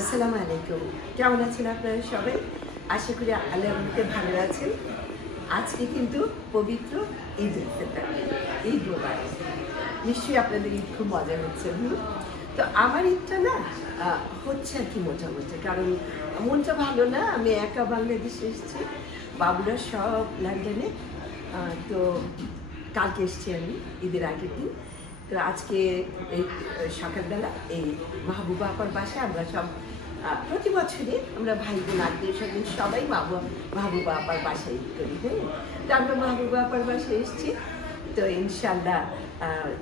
আসসালামু আলাইকুম। কেমন আছেন আপনারা সবাই? আশা করি আল্লাহর ভালো আছেন। আজকে কিন্তু পবিত্র ঈদ উল ফিতর, ঈদ মোবারক। নিশ্চয়ই আপনাদের ঈদ খুব মজা হচ্ছে। তো আমার ঈদটা না হচ্ছে আর কি মোটামুটি, কারণ মনটা ভালো না। আমি একা বাংলাদেশে এসেছি, বাবুরা সব লন্ডনে। তো কালকে এসেছি আমি ঈদের আগের দিন। তো আজকে এই সকালবেলা এই মাহবুবা আপার বাসায় আমরা সব প্রতি বছরই আমরা ভাই বোন আত্মীয় স্বজন সবাই মাহবুবা আপার বাসায় ঈদ করি। হ্যাঁ, তো আমরা মাহবুবা আপার বাসায় এসেছি। তো ইনশাল্লাহ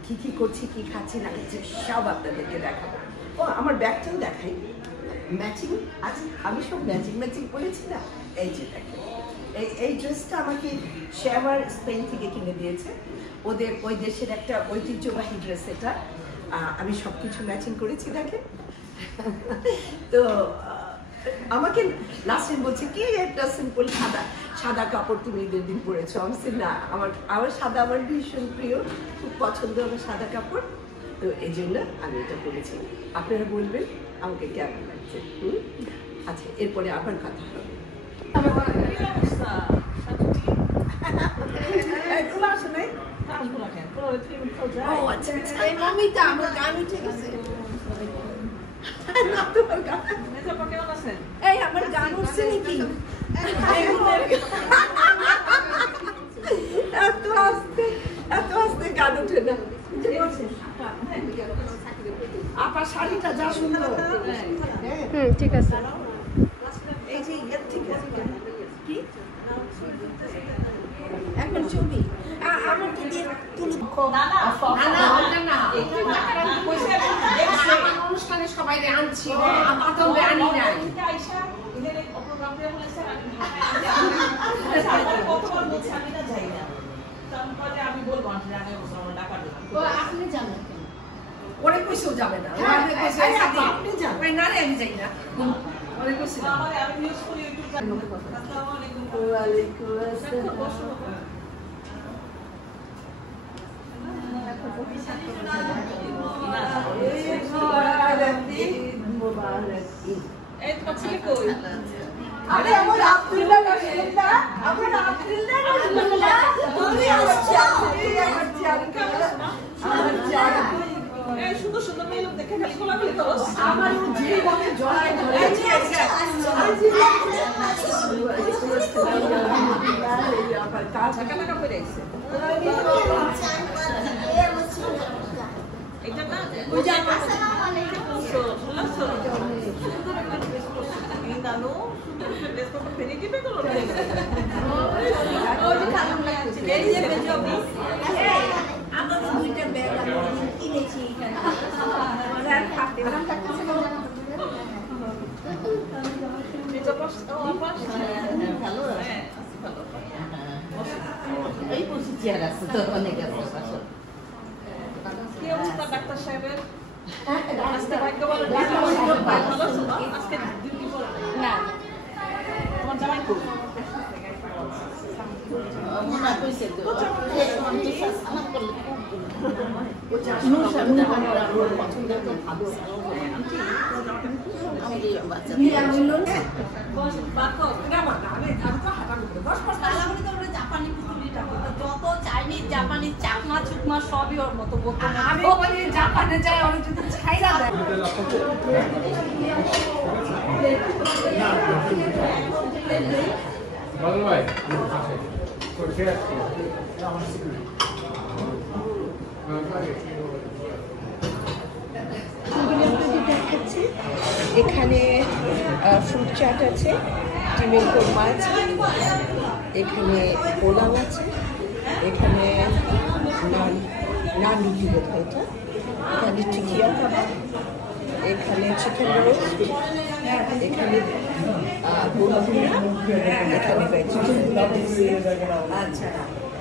কী কী করছি, কী খাচ্ছি না খাচ্ছি সব আপনাদেরকে দেখাবো। ও আমার ব্যাগটাও দেখাই, ম্যাচিং আছে। আমি সব ম্যাচিং করেছি না। এই যে দেখেন, এই ড্রেসটা আমাকে শেভার স্পেন থেকে কিনে দিয়েছে। ওদের ওই দেশের একটা ঐতিহ্যবাহী ড্রেস এটা। আমি সব কিছু ম্যাচিং করেছি দেখেন। তো আমাকে নাসরিন বলছে কি একটা সিম্পল সাদা কাপড় তুমি ঈদের দিন পরেছো। আমি বলছি না, আমার সাদা আমার ভীষণ প্রিয়, খুব পছন্দ আমার সাদা কাপড়। তো এই জন্য আমি এটা পরেছি। আপনারা বলবেন আমাকে কেমন লাগছে। আচ্ছা, এরপরে আবার কথা হবে। আমার গান উঠছে নাকি? এত আস্তে গান উঠে না। আপা শাড়িটা যা সুন্দর। ঠিক আছে। এই যে ঠিক আছে কি এখন ছবি আমার কি দিয়ে তুলি অনুষ্ঠানে সবাই আনছি, আনি নাই। আপনি জানেন ওরে কইছেও যাবে না। আপনি যাবেন না রে, আমি যাই না। ওরে কইছে আরে আমার আব্দুল্লাহ রাসূলুল্লাহ, আমার আব্দুল্লাহ রাসূলুল্লাহ তুমি আসছো। আমার জান এই সুন্দর সুন্দর মেয়ে লোক দেখে খালি কোলাকুলি করো। আমার জীবনে জড়ায় ধরে টাকা করে আইছে এটা না ওই যে আসসালামু আলাইকুম দানো সুন্দর ড্রেস তো ফেলে দিবে তো ওই যে খারাপ লাগছে এই যে বেজবি আমরা তো দুইটা ব্যাগ আমি কিনেছি এখানে আর খাতে নাম থাকতেছে না এটা পাস ও পাস ভালো হ্যাঁ ভালো এই বসে চেয়ার আছে তো অনেক আছে পাশে কি অবস্থা ডাক্তার সাহেবের? আজকে ভাগ্য ভালো, আজকে ডিউটি পড়ে না। তোমার জামাই কই? মনে কইছে তো সালাম করলে খুব পছন্দ তো ভালো আমি এই বাচ্চা নিয়ে হইল না বস বাকো গ্রামা আমি তো হাঁটা করে 10% আলামনি তো জাপানি পুতুলিটা যত চাইনিজ জাপানি চাকমা চুকমা সবই ওর মতো বলতো। আমি বলি জাপানে যায় ওর যদি ছাইরা দেয় ভালো ভাই করতে আসছি আমার সিকিউরিটি দেখাচ্ছি। এখানে ফ্রুট চাট আছে, ডিমের কোরমা আছে, এখানে পোলাও আছে, এখানে নান রুটি বোধ হয় এটা, এখানে টিকিয়া কাবাব, এখানে চিকেন রোস্ট, এখানে এখানে ভেজিটেবল। আচ্ছা,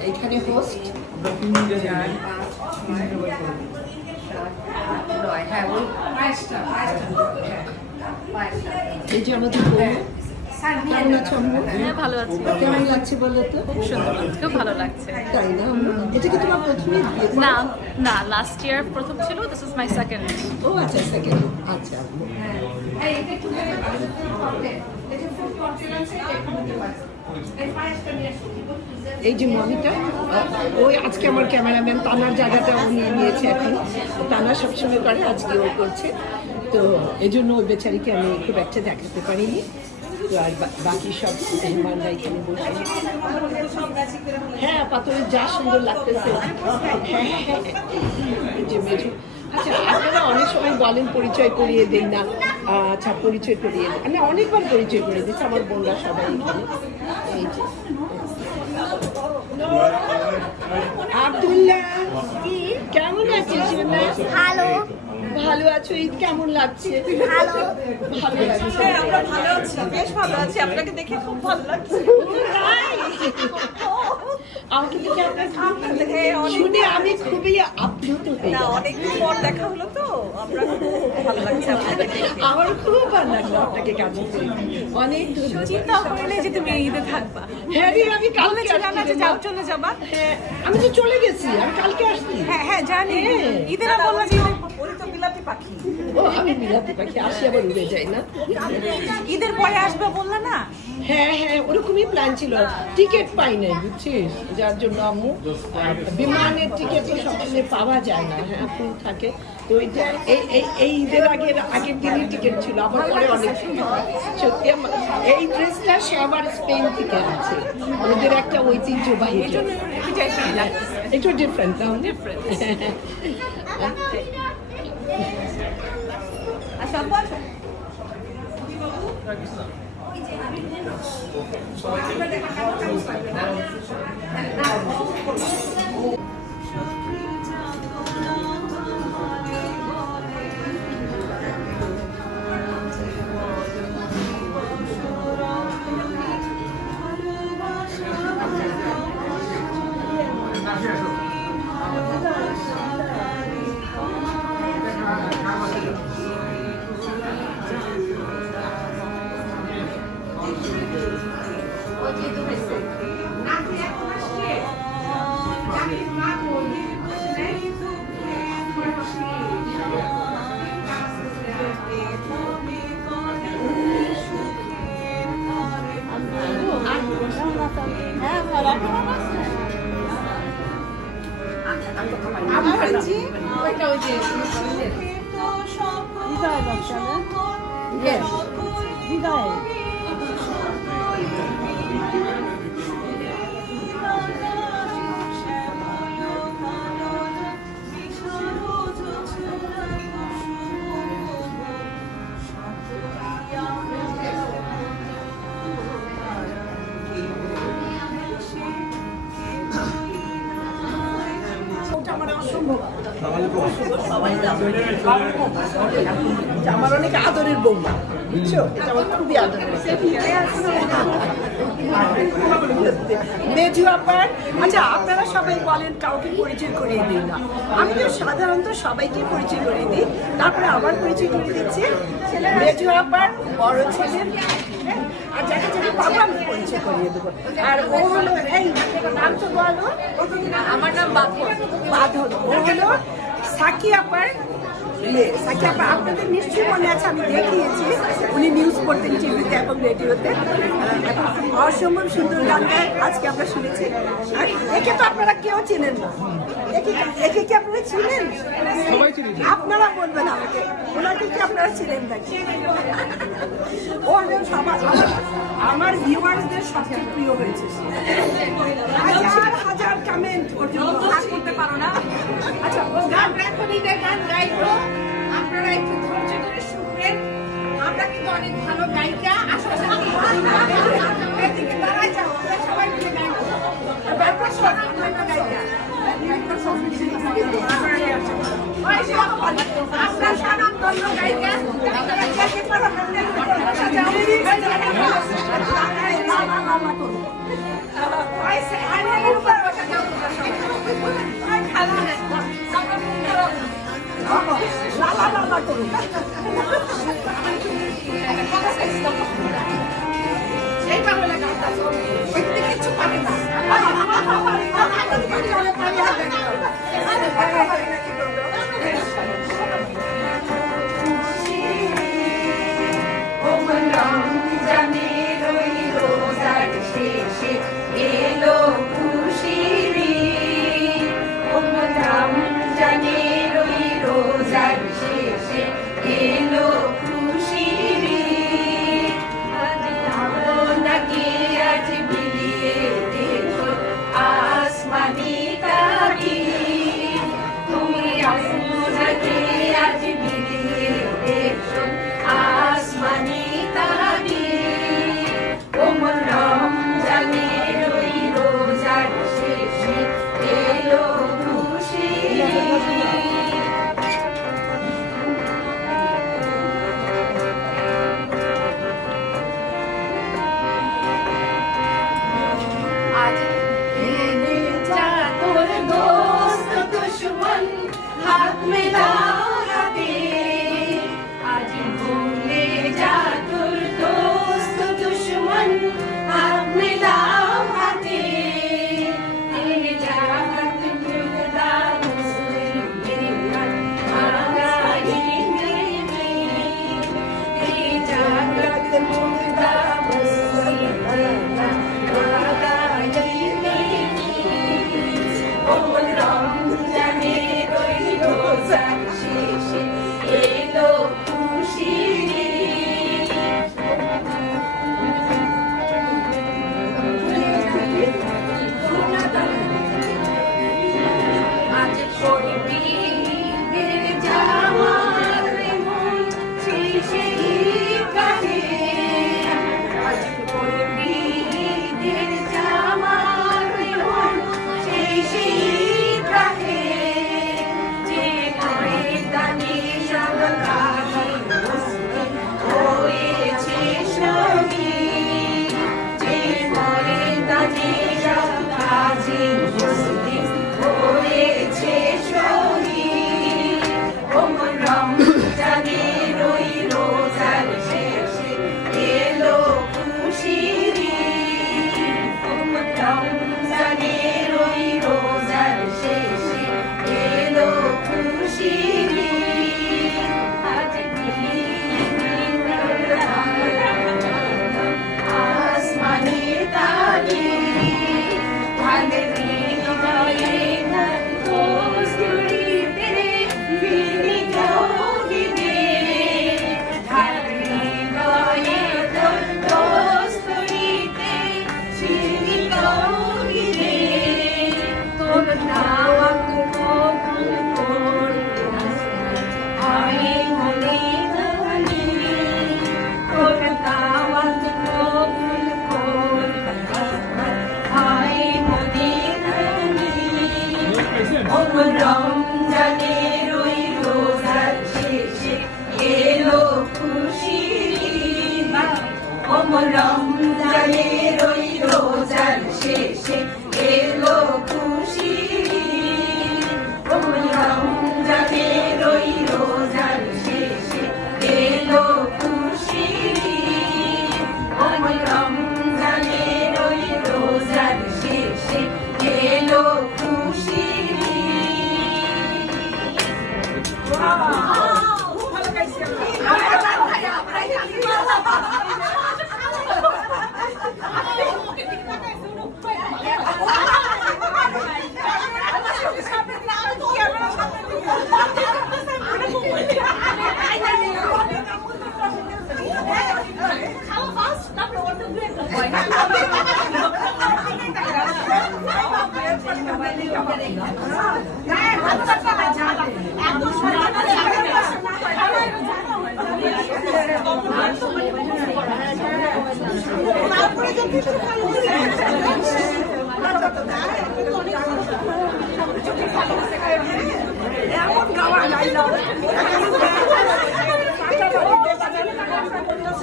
এখানে হোস্ট 4, 5, 6, 7, 8, 9। হ্যাঁ, ওই 5টা এই যে আমাদের কেমন আছো আম্মু? হ্যাঁ ভালো আছি। কেমন লাগছে বলো তো? খুব সুন্দর লাগছে, খুব ভালো লাগছে। তাই না আম্মু? এটা কি তোমার প্রথমই বিয়ে? না না, লাস্ট ইয়ার প্রথম ছিল, দিস ইজ মাই সেকেন্ড। ও আচ্ছা, সেকেন্ড। আচ্ছা আম্মু। এই যে মমিটা, ওই আজকে আমার ক্যামেরাম্যান তানার জায়গাটা নিয়ে নিয়েছে। এখন তানা সবসময় করে, আজকে ও করছে। তো এই জন্য ওই বেচারিকে আমি খুব একটা দেখাতে পারিনি। তো আর বাকি সব মেহমানরা এখানে বসে। হ্যাঁ, পাথরের যা সুন্দর লাগতেছে। হ্যাঁ, এই যে মেজু। আচ্ছা, আপনারা অনেক সময় বলেন পরিচয় করিয়ে দেন না। আচ্ছা, পরিচয় করিয়ে দেন। আমি অনেকবার পরিচয় করে দিচ্ছি, আমার বোনরা সবাই এখানে। এই যে আব্দুল্লাহ, কেমন আছিস সোনা? ভালো ভালো আছো? ঈদ কেমন লাগছে? ভালো ভালো লাগছে। হ্যাঁ, আমরা ভালো আছি, বেশ ভালো আছি। আপনাকে দেখে খুব ভালো লাগছে। আমাকে দেখে আপনার খুব ভালো লাগে। হ্যাঁ, অনেক শুনে আমি খুবই আপ্লুত হয়ে না, গেলাম। অনেকদিন পর দেখা হলো তো, আমরা খুব ভালো লাগছে আপনাকে দেখে। আমার খুব ভালো লাগলো আপনাকে কাছে পেয়ে। অনেক ধন্যবাদ। চিন্তা করলে যে তুমি ঈদে থাকবা, হ্যাঁ রে, আমি কালকে বলেছিলাম না যে আসছি। যাও, চলে যাবা। হ্যাঁ, আমি তো চলে গেছি, আমি কালকে আসছি। হ্যাঁ হ্যাঁ, জানি। হ্যাঁ। ঈদে না বললা যে ওই তো বিলাতি পাখি। ও, আমি বিলাতি পাখি, আসি আবার উড়ে যাই না? ঈদের পরে আসবে বললা না? হ্যাঁ হ্যাঁ, ওরকমই প্ল্যান ছিল। টিকিট পাই নাই, বুঝছিস, যার জন্য আম্মু বিমানের টিকিট তো সবসময় পাওয়া যায় না। হ্যাঁ, ফুল থাকে। তো এটা এই ঈদের আগের দিনই টিকিট ছিল, আবার পরে অনেক টিকিট। সত্যি এই ড্রেসটা সে আবার স্পেন থেকে আছে, ওদের একটা ঐতিহ্যবাহী dress। একটু ডিফারেন্ট, ডিফারেন্ট। আচ্ছা, আপু আসো। আমার অনেক আদরের বৌমা, বুঝছো, এটা আমার খুবই আদরের। মেজু আপার, আচ্ছা আপনারা সবাই বলেন কাউকে পরিচয় করিয়ে দিই না। আমি তো সাধারণত সবাইকে পরিচয় করিয়ে দিই, তারপরে আবার পরিচয় করিয়ে দিচ্ছি। মেজু আপার বড় ছেলে, আর যাকে যাকে পাবো আমি পরিচয় করিয়ে দেবো। আর ও হলো, এই নাম তো বলো। আমার নাম বাঁধন। বাঁধন। ও হলো সাকি আপার মেয়ে। সাকি আপা আপনাদের নিশ্চয়ই মনে আছে, আমি দেখিয়েছি, উনি নিউজ পড়তেন টিভিতে এবং রেডিওতে। অসম্ভব সুন্দর গান গায়, আজকে আমরা শুনেছি। আর একে তো আপনারা কেউ চেনেন না। একে কি আপনারা চিনেন? আপনারা বলবেন আমাকে, ওনাকে কি আপনারা চিনেন নাকি? ও আমার ভিউয়ার্সদের সবচেয়ে প্রিয় হয়েছে। হাজার হাজার কমেন্ট ওর জন্য করতে পারো না। আচ্ছা, ও গান গান গাইবো, আপনারা একটু ধৈর্য ধরে শুনবেন। আমরা কিন্তু অনেক ভালো গায়িকা, আসলে এদিকে দাঁড়ায় যাও, আমরা সবাই মিলে গাইবো। ব্যাপার সবাই ভালো গায়িকা, আমরা স্বনামধন্য গায়িকা, আপনারা যেতে পারো,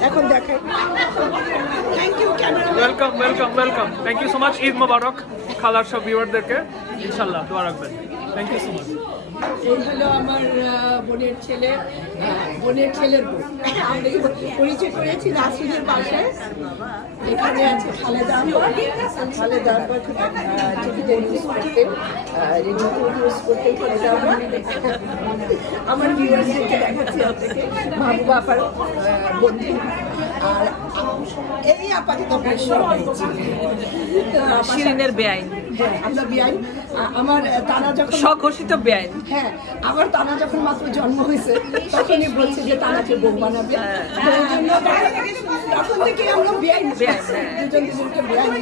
এখন দেখাই thank you camera welcome welcome welcome thank you so much Eid Mubarak খালার সব ভিউয়ারদেরকে ইনশাল্লাহ দোয়া রাখবেন থ্যাংক ইউ সো মাচ এই হলো আমার বোনের ছেলে, বোনের ছেলের বউ। আমরা পরিচয় করেছি রাসুলের বাসায়। এখানে আছে খালেদা আম্মা। খালেদা আম্মা খুব টিভিতে ইউজ করতেন, রেডিওতে ইউজ করতেন খালেদা আম্মা। আমার ভিউয়ার্সদেরকে দেখাচ্ছি আপনাকে, মাহবুব আপার বন্ধু। আর এই আপাতত আমরা সবাই চিনি। শিরিনের বেআইন, হ্যাঁ, আমরা বেআইন। আমার তারা যখন স্বঘোষিত বেআইন। হ্যাঁ, আমার তানা যখন মাত্র জন্ম হয়েছে তখনই বলছে যে তানাকে বউ বানাবে। তো এই জন্য তখন থেকে আমরা বেআইন, দুজন দুজনকে বেআইন।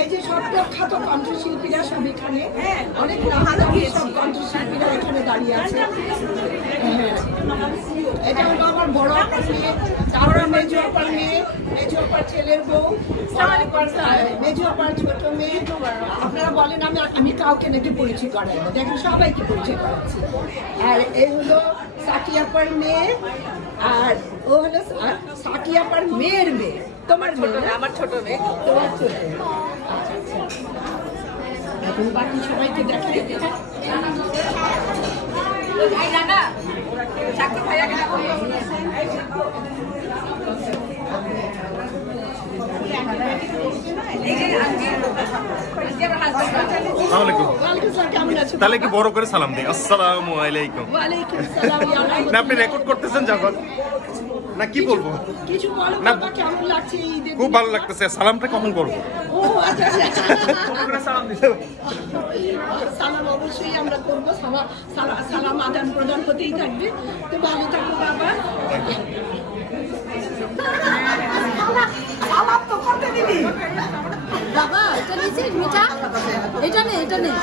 এই যে সব প্রখ্যাত কণ্ঠশিল্পীরা সব এখানে, অনেক নামি সব কণ্ঠশিল্পীরা এখানে দাঁড়িয়ে আছে। হ্যাঁ, এটা হলো আমার বড় আপার মেয়ে, তারপর মেজো আপার মেয়ে, মেজো আপার ছেলের বউ, মেজো আপার ছোট মেয়ে। আপনারা বলেন আমি কাউকে নাকি পরিচয় করাই না, দেখেন সবাইকে পরিচয় করাচ্ছি। আর এই হলো সাকি আপার মেয়ে, আর ও হলো সাকি আপার মেয়ের মেয়ে। তোমার মেয়ে না? আমার ছোট মেয়ে। তোমার ছোট মেয়ে। আচ্ছা আচ্ছা, এখন বাকি সবাইকে দেখাই দিচ্ছি। কেমন আছো? তাহলে কি বড় করে সালাম দিই, আসসালামু আলাইকুম। ওয়ালাইকুম আসসালাম। না আপনি রেকর্ড করতেছেন যখন, না কি বলবো, কিছু বলো না, বাবা, কেমন লাগছে ঈদের খুব দিনে? ভালো লাগতেছে। সালামটা কখন করবো? ও আচ্ছা আচ্ছা। সালাম দিতে সালাম অবশ্যই আমরা করবো, সালাম আদান প্রদান হতেই থাকবে। তো ভালো থাকো বাবা। সালাম তো করতে দিবি বাবা, এটা নিয়েছি মিঠা? এটা নেই, এটা নেই।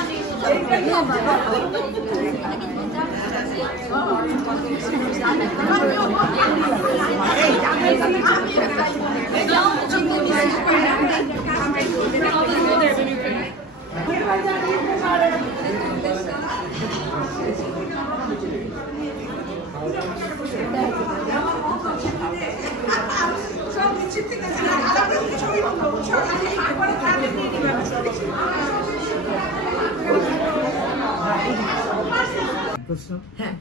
হ্যাঁ,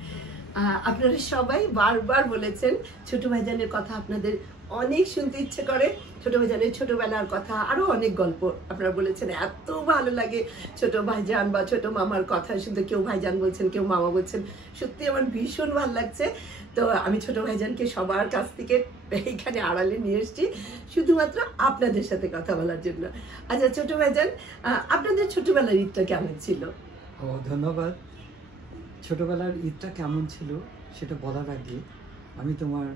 আপনারা সবাই বারবার বলেছেন ছোট ভাইজানের কথা আপনাদের অনেক শুনতে ইচ্ছে করে। ছোট ভাইজানের ছোটবেলার কথা, আরো অনেক গল্প আপনারা বলেছেন, এত ভালো লাগে ছোট ভাইজান বা ছোট মামার কথা শুনতে। কেউ ভাইজান বলছেন, কেউ মামা বলছেন, সত্যি আমার ভীষণ ভালো লাগছে। তো আমি ছোট ভাইজানকে সবার কাছ থেকে এইখানে আড়ালে নিয়ে এসেছি শুধুমাত্র আপনাদের সাথে কথা বলার জন্য। আচ্ছা ছোট ভাইজান, আপনাদের ছোটবেলার ঈদটা কেমন ছিল? ও ধন্যবাদ। ছোটবেলার ঈদটা কেমন ছিল সেটা বলার আগে আমি তোমার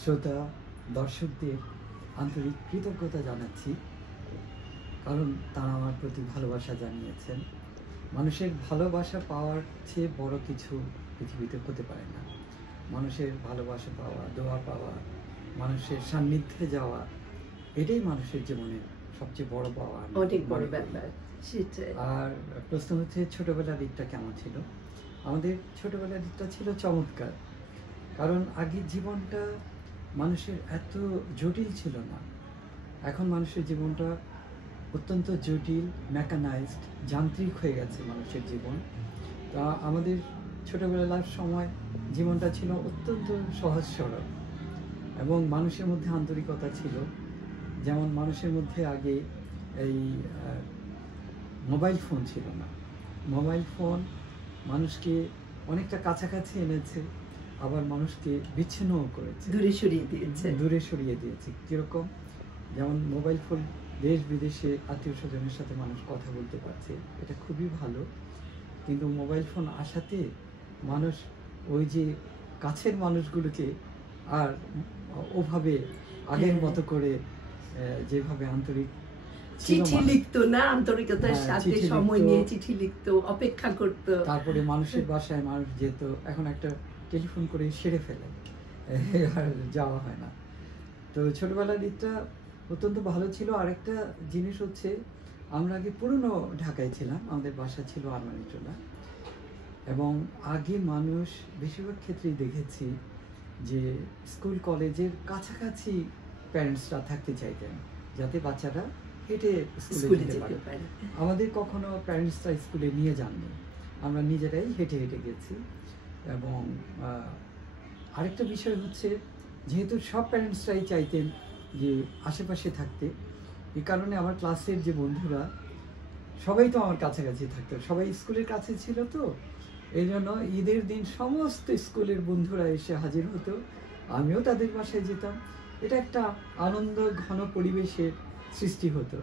শ্রোতা দর্শকদের আন্তরিক কৃতজ্ঞতা জানাচ্ছি, কারণ তারা আমার প্রতি ভালোবাসা জানিয়েছেন। মানুষের ভালোবাসা পাওয়ার চেয়ে বড় কিছু পৃথিবীতে হতে পারে না। মানুষের ভালোবাসা পাওয়া, দোয়া পাওয়া, মানুষের সান্নিধ্যে যাওয়া, এটাই মানুষের জীবনের সবচেয়ে বড় পাওয়া, অনেক বড় ব্যাপার সেটাই। আর প্রশ্ন হচ্ছে ছোটবেলার দিকটা কেমন ছিল? আমাদের ছোটবেলার দিকটা ছিল চমৎকার, কারণ আগের জীবনটা মানুষের এত জটিল ছিল না। এখন মানুষের জীবনটা অত্যন্ত জটিল, মেকানাইজড, যান্ত্রিক হয়ে গেছে মানুষের জীবন। তা আমাদের ছোটবেলার সময় জীবনটা ছিল অত্যন্ত সহজ সরল এবং মানুষের মধ্যে আন্তরিকতা ছিল। যেমন মানুষের মধ্যে আগে এই মোবাইল ফোন ছিল না। মোবাইল ফোন মানুষকে অনেকটা কাছাকাছি এনেছে, আবার মানুষকে বিচ্ছিন্নও করেছে, দূরে সরিয়ে দিয়েছে। কীরকম? যেমন মোবাইল ফোন দেশ বিদেশে আত্মীয় স্বজনের সাথে মানুষ কথা বলতে পারছে, এটা খুবই ভালো। কিন্তু মোবাইল ফোন আসাতে মানুষ ওই যে কাছের মানুষগুলোকে আর ওভাবে আগের মতো করে যেভাবে আন্তরিক চিঠি লিখতো না, আন্তরিকতার সাথে সময় নিয়ে চিঠি লিখতো, অপেক্ষা করতো। তারপরে মানুষের বাসায় মানুষ যেত, এখন একটা টেলিফোন করে সেরে ফেলে, আর যাওয়া হয় না। তো ছোটবেলার ঈদটা অত্যন্ত ভালো ছিল। আরেকটা জিনিস হচ্ছে, আমরা আগে পুরনো ঢাকায় ছিলাম, আমাদের বাসা ছিল আরমানিটোলা, এবং আগে মানুষ বেশিরভাগ ক্ষেত্রেই দেখেছি যে স্কুল কলেজের কাছাকাছি প্যারেন্টসরা থাকতে চাইতেন, যাতে বাচ্চারা হেঁটে স্কুলে স্কুলে যেতে যেতে পারে। পারে। আমাদের কখনো প্যারেন্টসরা স্কুলে নিয়ে যাননি, আমরা নিজেরাই হেঁটে হেঁটে গেছি। এবং আরেকটা বিষয় হচ্ছে, যেহেতু সব প্যারেন্টসরাই চাইতেন যে আশেপাশে থাকতে, এই কারণে আমার ক্লাসের যে বন্ধুরা সবাই তো আমার কাছাকাছি থাকতো, সবাই স্কুলের কাছে ছিল, তো এই জন্য ঈদের দিন সমস্ত স্কুলের বন্ধুরা এসে হাজির হতো, আমিও তাদের বাসায় যেতাম। এটা একটা আনন্দ ঘন পরিবেশের সৃষ্টি হতো।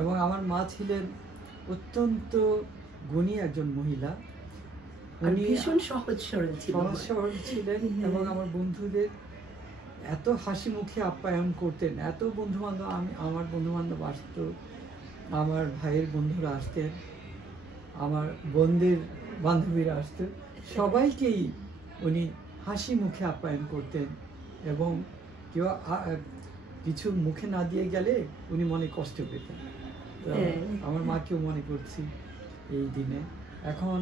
এবং আমার মা ছিলেন অত্যন্ত গুণী একজন মহিলা, আর উনি ভীষণ সহজ সরল ছিল। সহজ সরল ছিলেন এবং আমার বন্ধুদের এত হাসি মুখে আপ্যায়ন করতেন। এত বন্ধু বান্ধব, আমার বন্ধু বান্ধব আসতো, আমার ভাইয়ের বন্ধুরা আসতেন, আমার বোনদের বান্ধবীরা আসতেন, সবাইকেই উনি হাসি মুখে আপ্যায়ন করতেন। এবং কেউ কিছু মুখে না দিয়ে গেলে উনি মনে কষ্ট পেতেন। তো আমার মাকেও মনে করছি এই দিনে। এখন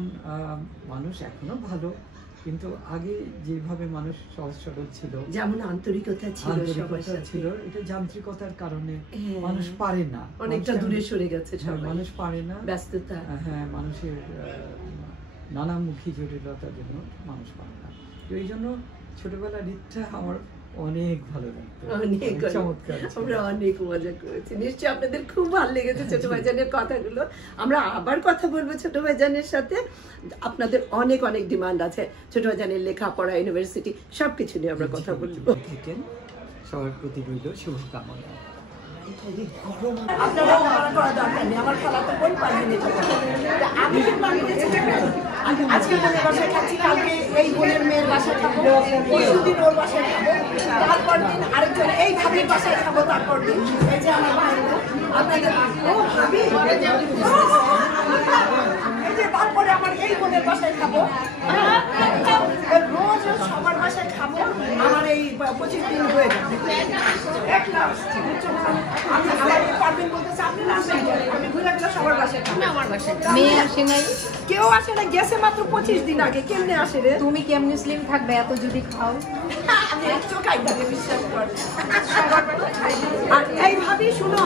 মানুষ এখনো ভালো, কিন্তু আগে যেভাবে মানুষ সহজ সরল ছিল, যেমন আন্তরিকতা ছিল, সবার সাথে ছিল, এটা যান্ত্রিকতার কারণে মানুষ পারে না, অনেকটা দূরে সরে গেছে সবাই, মানুষ পারে না, ব্যস্ততা। হ্যাঁ, মানুষের নানামুখী জটিলতার জন্য মানুষ পারে না। তো এই জন্য ছোটবেলার ঈদটা আমার অনেক ভালো লাগতো, অনেক চমৎকার। আমরা অনেক মজা করেছি, নিশ্চয়ই আপনাদের খুব ভালো লেগেছে ছোট ভাইজানের কথাগুলো। আমরা আবার কথা বলবো ছোট ভাইজানের সাথে। আপনাদের অনেক অনেক ডিমান্ড আছে ছোট ভাইজানের লেখাপড়া, ইউনিভার্সিটি সবকিছু নিয়ে আমরা কথা বলবো। সবার প্রতি রইল শুভকামনা। আপনারা মনে করা দরকার নেই, আমার খালাতো বোন পারবেন এটা করতে। আমি কিন্তু আমি আজকে বোনের বাসায় খাচ্ছি, কালকে এই বোনের মেয়ের বাসায় খাবো, পরশুদিন ওর বাসায় খাবো, তারপর দিন আরেকজন এই ভাবির বাসায় খাবো, তারপর দিন এই যে আমার ভাইয়ের আপনাদের ও ভাবি, এই যে তারপরে আমার এই বোনের বাসায় খাবো, রোজ সবার বাসায় খাবো। আমার এই 25 দিন হয়ে যাবে। একটা আসছি, বুঝছো? আমি আমার পারবেন বলতেছে আপনি না আসেন, আমি ঘুরে গেলে সবার বাসায় খাবো। আমার বাসায় মেয়ে আসে নাই, কেউ আসে না, গেছে মাত্র 25 দিন আগে। কেমনে আসে রে? তুমি কেমনি মুসলিম থাকবে এত যদি খাও? আমি একটু খাইতে বিশ্বাস করি। আর এইভাবে শুনো,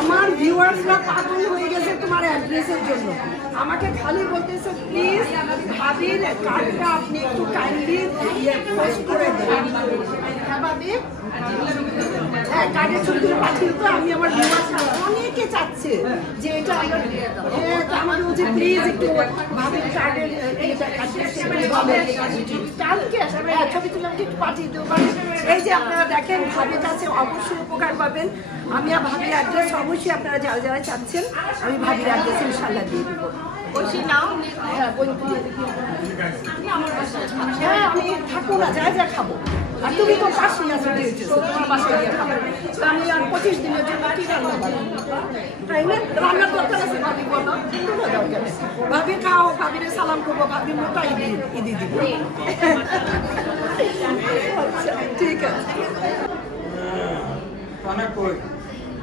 আমার ভিউয়ার্সরা পাগল হয়ে গেছে তোমার অ্যাড্রেসের জন্য। আমাকে খালি বলতেছে প্লিজ ভাবির কার্ডটা আপনি একটু কাইন্ডলি পোস্ট করে দেন। হ্যাঁ ভাবি, হ্যাঁ কার্ডের ছবি তুলে পাঠিয়ে তো। আমি আমার ভিউয়ার্সরা অনেকে চাচ্ছে যে এটা আমাকে বলছে প্লিজ একটু ভাবির কার্ডের কালকে ছবি তুলে আমাকে একটু পাঠিয়ে দেবো। এই যে আপনারা দেখেন, ভাবির কাছে অবশ্যই উপকার পাবেন। আমি আর ভাবির অ্যাড্রেস অবশ্যই আপনারা যারা যারা চাচ্ছেন, আমি ভাবির অ্যাড্রেস ইনশাল্লাহ দিয়ে দেবো। হ্যাঁ আমি থাকবো না, যা যা খাবো। আর তুমি তো পাশেই আছো, তোমার বাসায় গিয়ে খাবো। আমি আর 25 দিনের জন্য কি রান্না করবো? তাই না? রান্নার দরকার আছে ভাবি, বলো কোনো দরকার নেই। ভাবি খাও, ভাবিরে সালাম করবো, ভাবি মোটা ঈদি দিব। আচ্ছা ঠিক আছে।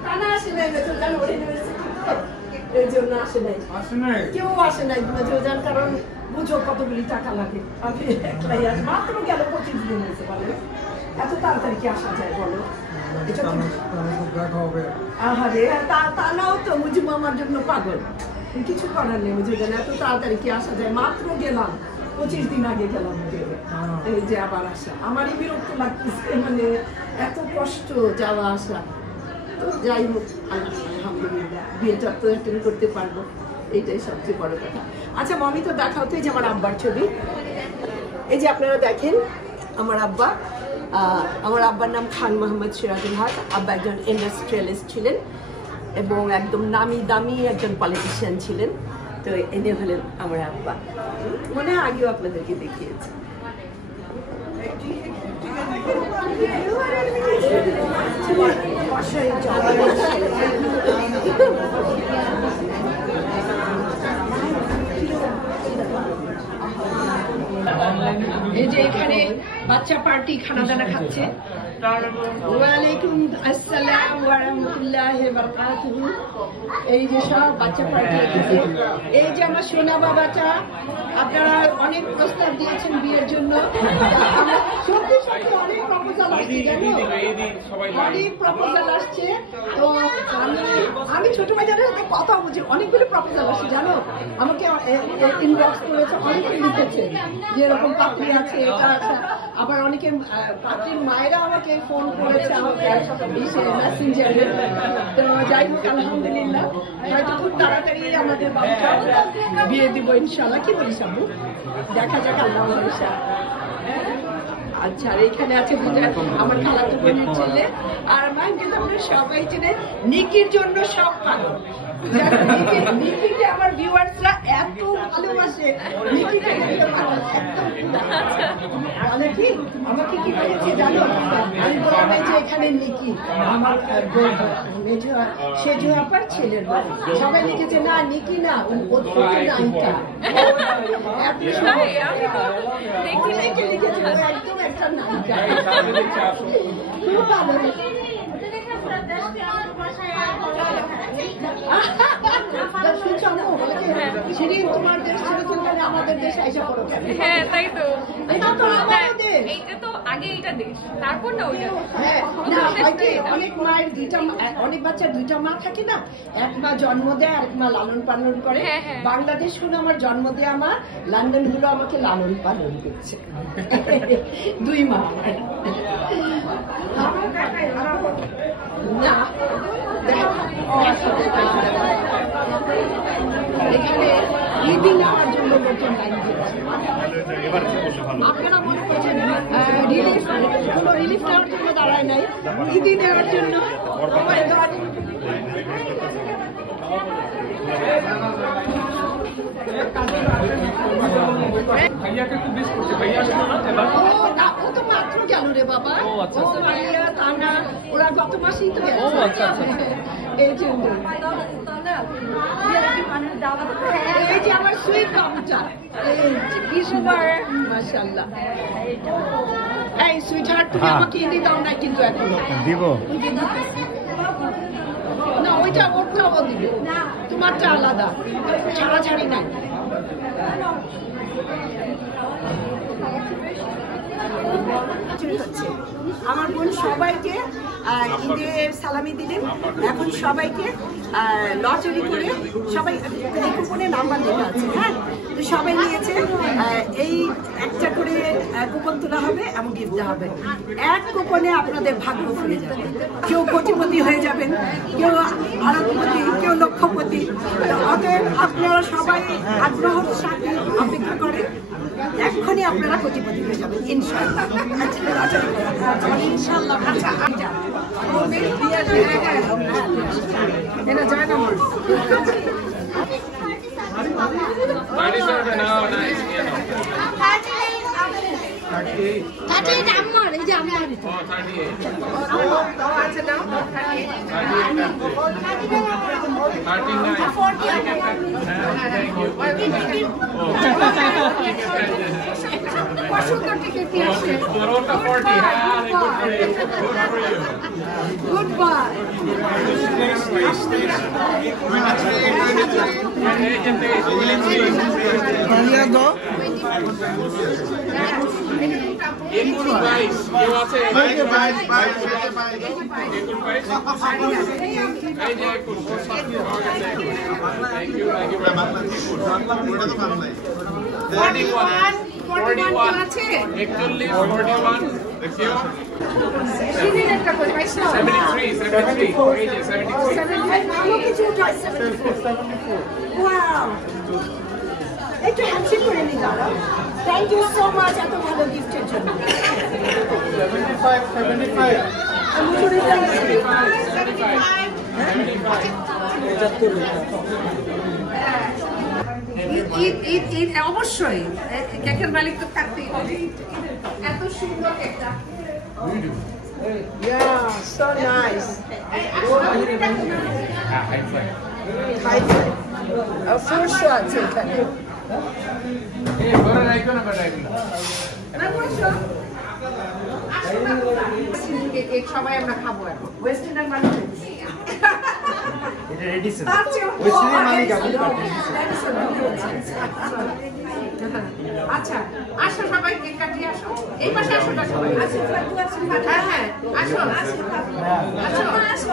কানা আসে নাই, এই জন্য আসে নাই, কেউ আসে নাই বুঝোজান, কারণ বুঝো কতগুলি টাকা লাগে। আমি একলাই আস, মাত্র গেল 25 দিন হয়েছে, বলো এত তাড়াতাড়ি কি আসা যায় বলো? আহারে তা নাও তো, মুজিব আমার জন্য পাগল, কিছু করার নেই বুঝোজান, এত তাড়াতাড়ি কি আসা যায়? মাত্র গেলাম, 25 দিন আগে গেলাম, এই যে আবার আসা। আমারই বিরক্ত লাগতেছে, মানে এত কষ্ট যাওয়া আসা। তো যাই হোক, আলহামদুলিল্লাহ বিয়েটা তো অ্যাটেন্ড করতে পারবো, এইটাই সবচেয়ে বড় কথা। আচ্ছা মমি তো দেখাও তো, এই যে আমার আব্বার ছবি, এই যে আপনারা দেখেন আমার আব্বা। আমার আব্বার নাম খান মোহাম্মদ সিরাজুল হক। আব্বা একজন ইন্ডাস্ট্রিয়ালিস্ট ছিলেন এবং একদম নামি দামি একজন পলিটিশিয়ান ছিলেন। তো এনে হলেন আমার আব্বা। মনে হয় আগেও আপনাদেরকে দেখিয়েছি। এই যে এখানে বাচ্চা পার্টি খানা দানা খাচ্ছে। ওয়ালাইকুম আসসালাম ওয়া রাহমাতুল্লাহি ওয়া বারাকাতুহু। এই যে সব বাচ্চা পার্টি আছে, এই যে আমার সোনা বাবাটা, আপনারা অনেক প্রস্তাব দিয়েছেন বিয়ের জন্য। সত্যি সত্যি অনেক প্রপোজাল আসছে, জানো অনেক প্রপোজাল আসছে। তো আমি ছোট বাজারের সাথে কথা বলছি, অনেকগুলো প্রপোজাল আসছে জানো। আমাকে ইনবক্স করেছে, অনেকে লিখেছে যে এরকম পাত্রী আছে, এটা আছে। আবার অনেকে পাত্রীর মায়েরা আমাকে ফোন করেছে মেসেঞ্জারে। তো যাই হোক, আলহামদুলিল্লাহ হয়তো খুব তাড়াতাড়ি আমাদের বাবুটা বিয়ে দিব ইনশাল্লাহ। কি বলিস আবু? দেখা যাক, আল্লাহ ভরসা। আচ্ছা, আর এখানে আছে আমার খালাতো বোনের ছেলে। আর আমার কিন্তু আমরা সবাই চেনে নিকির জন্য সব পাগল। নিকিকে আমার ভিউয়ার্সরা এত ভালোবাসে, নিকিকে বলে কি আমাকে কি বলেছে জানো? আমি বলবে যে এখানে নিকি আমার সেজু আপার ছেলের বাড়ি। সবাই লিখেছে না নিকি না, ও নায়িকা। লিখেছে একদম একটা নায়িকা। খুব ভালো। তোমার দেশ ছেড়ে কিন্তু আমাদের দেশে আইসা পড়ো কেন? হ্যাঁ তাই তো, এটা তো আমাদের দেশ। এইটা তো আগে এইটা দেশ, তারপর না ওইটা। হ্যাঁ, না হয় কি অনেক মায়ের অনেক বাচ্চার দুইটা মা থাকে না, এক মা জন্ম দেয় আর এক মা লালন পালন করে। বাংলাদেশ হলো আমার জন্ম দেয়া মা, লন্ডন হলো আমাকে লালন পালন করছে। দুই মা। না এখানে ঈদি নেওয়ার জন্য নতুন লাইন দিয়েছে। আপনারা মনে করছেন রিলিফ, কোনো রিলিফ নেওয়ার জন্য দাঁড়ায় নাই, ঈদি নেওয়ার জন্য। ভাইয়াকে খুব মিস করছে, ভাইয়া আসলো না এবার? ও তো মাত্র গেল রে বাবা। ও ভাইয়া আমরা ওরা গত মাসেই তো গেছে। এই জন্য এই যে আমার সুইট বাবুটা, মাশাআল্লাহ। এই সুইট হার্ট, তুমি আমাকে ঈদি দাও না কিন্তু এখনো। দিব না, ওইটা ওরটাও দিবে, তোমারটা আলাদা, ছাড়াছাড়ি নাই। হচ্ছে আমার বোন সবাইকে ঈদের সালামি দিলেন। এখন সবাইকে লটারি করে সবাই এই কুপনে নাম্বার লেখা আছে, হ্যাঁ, তো সবাই নিয়েছে। এই একটা করে কুপন তোলা হবে এবং গিফট দেওয়া হবে। এক কুপনে আপনাদের ভাগ্য খুলে যাবে, কেউ কোটিপতি হয়ে যাবেন, কেউ আরবপতি, কেউ লক্ষপতি। অতএব আপনারা সবাই আগ্রহের সাথে অপেক্ষা করে, এক্ষুনি আপনারা কোটিপতি হয়ে যাবেন ইনশাআল্লাহ। ইনশাআল্লাহ। আচ্ছা, এটা যায় না আমার। Goodbye. একটু হ্যান্ডশেক করে নি দাদা। থ্যাংক ইউ সো মাচ এত ভালো গিফটের জন্য। 75 অবশ্যই কেকের মালিক তো থাকতেই হবে। এত সুন্দর কেকটা। Yeah, so nice. First one, এখানে। সবাই আমরা খাবো এখন। ওয়েস্ট ইন্ডিয়ান মালিক এটা এডিসন। ওয়েস্ট ইন্ডিয়ান মালিক আচ্ছা আসো সবাই কেক কাটিয়ে আসো এই পাশে আসো না সবাই হ্যাঁ হ্যাঁ আসো আসো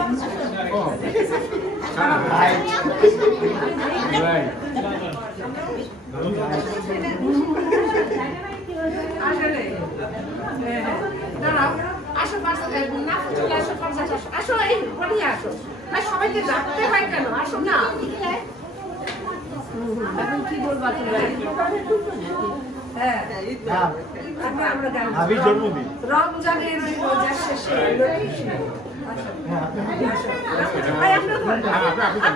আসলে দাঁড়াও আসো না চলে আসো আসো এই বলি আসো না সবাইকে ডাকতে হয় কেন আসো না এখন কি বলবা তোমরা হ্যাঁ আমরা গান আমি জন্মদিন রমজানের ওই রোজা শেষে এলো খুশি। ভাই, আপনার ঘর। আপনার ঘর।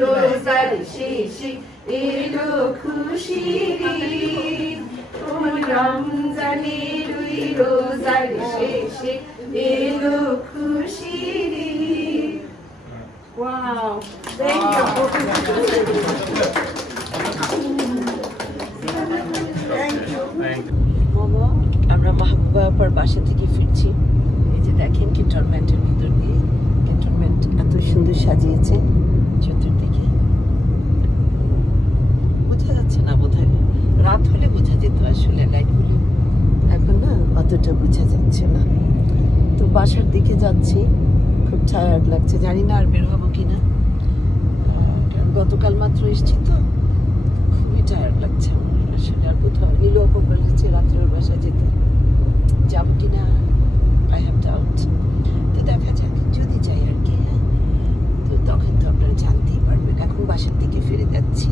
রোজার শেষে এলো খুশির ঈদ। রমজানের ওই রোজার শেষে এলো খুশির ঈদ। Wow, thank you. বাবা, আমরা মাহবুবা আপার বাসা থেকে ফিরছি। এই যে দেখেন ক্যান্টনমেন্টের ভিতর দিয়ে ক্যান্টনমেন্ট এত সুন্দর সাজিয়েছে চতুর্দিকে। বোঝা যাচ্ছে না বোধহয়, রাত হলে বোঝা যেত আসলে লাইটগুলো, এখন না অতটা বোঝা যাচ্ছে না। তো বাসার দিকে যাচ্ছি, খুব টায়ার্ড লাগছে, জানি না আর বের হবো কিনা, কারণ গতকাল মাত্র এসেছি তো খুবই টায়ার্ড লাগছে আমার আসলে। আর কোথাও নীল অপর বলেছে রাত্রে ওর বাসায় যেতে, যাবো কিনা আই হ্যাভ ডাউট। তো দেখা যাক, যদি যাই আর কি। তো তখন তো আপনারা জানতেই পারবেন। এখন বাসার দিকে ফিরে যাচ্ছি।